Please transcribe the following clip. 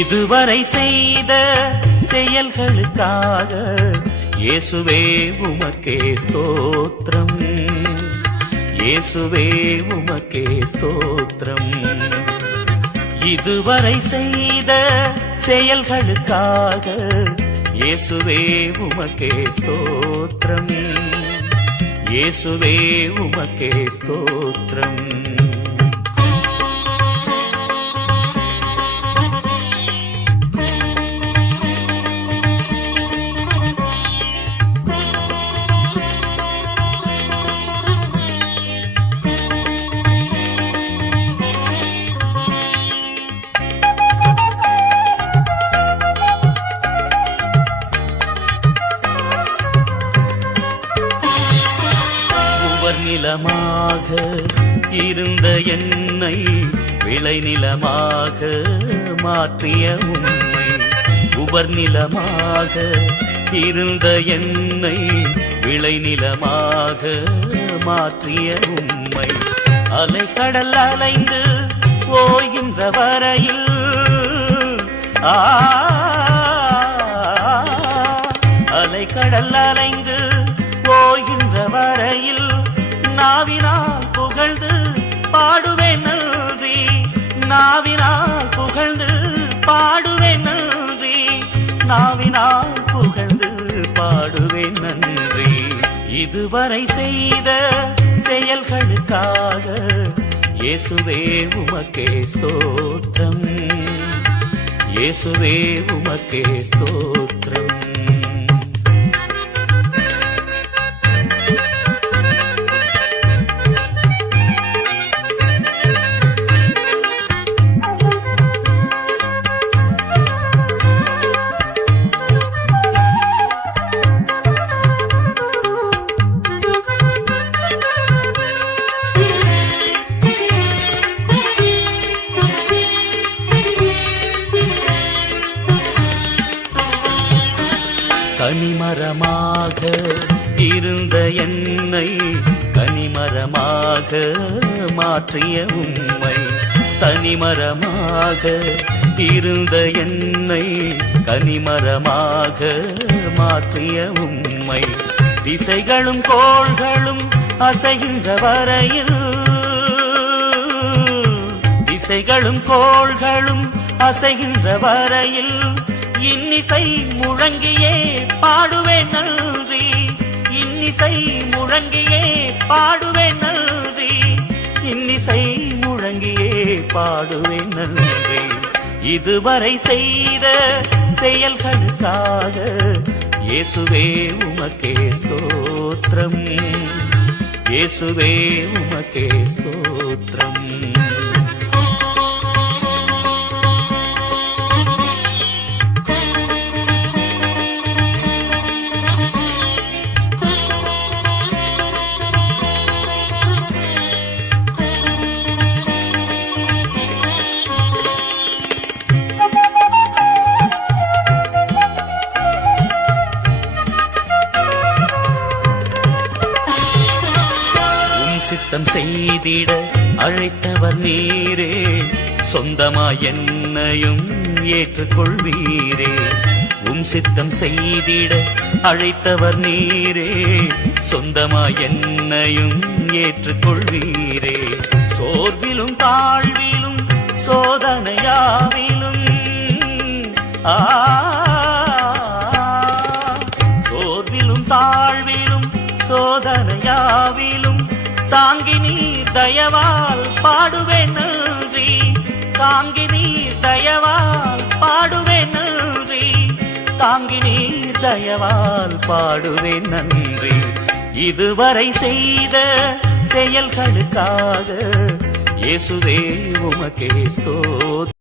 இதுவரை செய்த செயல்களுக்காக இயேசுவே உமக்கே ஸ்தோத்திரம், இயேசுவே உமக்கே ஸ்தோத்திரம். இதுவரை செய்த செயல்களுக்காக இயேசுவே உமக்கே ஸ்தோத்திரம், இயேசுவே உமக்கே ஸ்தோத்திரம். நிலமாக இருந்த என்னை விளைநிலமாக மாற்றிய உம்மை, உபர்நிலமாக இருந்த என்னை விளைநிலமாக மாற்றிய உம்மை, அலைக்கடல் அலைந்து ஓய்கின்ற வரையில் அலைக்கடல் அலைந்து ஓய்கின்ற வரையில் நாவினால் புகழ்ந்து பாடுவேன் நன்றி, நாவினால் புகழ்ந்து பாடுவேன் நன்றி, நாவினால் புகழ்ந்து பாடுவேன் நன்றி. இதுவரை செய்த செயல்களுக்காக இயேசுவே உமக்கே ஸ்தோத்திரம், இயேசுவே உமக்கே ஸ்தோத்திரம். கனிமரமாக இருந்த என்னை கனிமரமாக மாற்றிய உம்மை, தனிமரமாக இருந்த என்னை கனிமரமாக மாற்றிய உம்மை, திசைகளும் கோள்களும் அசைகின்ற வரையில், திசைகளும் கோள்களும் அசைகின்ற வரையில் இன்னிசை முழங்கியே பாடுவேன் நன்றி, இன்னிசை முழங்கியே பாடுவேன் நன்றி, இன்னிசை முழங்கியே பாடுவேன் நன்றி. இதுவரை செய்த செயல்களுக்காக இயேசுவே உமக்கே ஸ்தோத்திரம், இயேசுவே உமக்கே ஸ்தோத்திரம். சித்தம் செய்திட அழைத்தவர் நீரே, சொந்தமாய் என்னையும் ஏற்றுக்கொள்வீரே. உம் சித்தம் செய்திட அழைத்தவர் நீரே, சொந்தமாய் என்னையும் ஏற்றுக்கொள்வீரே. சோர்விலும் தாழ்விலும் சோதனையாவிலும் சோர்விலும் தாழ்விலும் சோதனையாவிலும் தாங்கி நீர் தயவால் பாடுவேன் நன்றி, தாங்கி நீர் தயவால் பாடுவேன் நன்றி, தாங்கி நீர் தயவால் பாடுவேன் நன்றி. இதுவரை செய்த செயல்களுக்காக இயேசுவே உமக்கே ஸ்தோத்திரம்.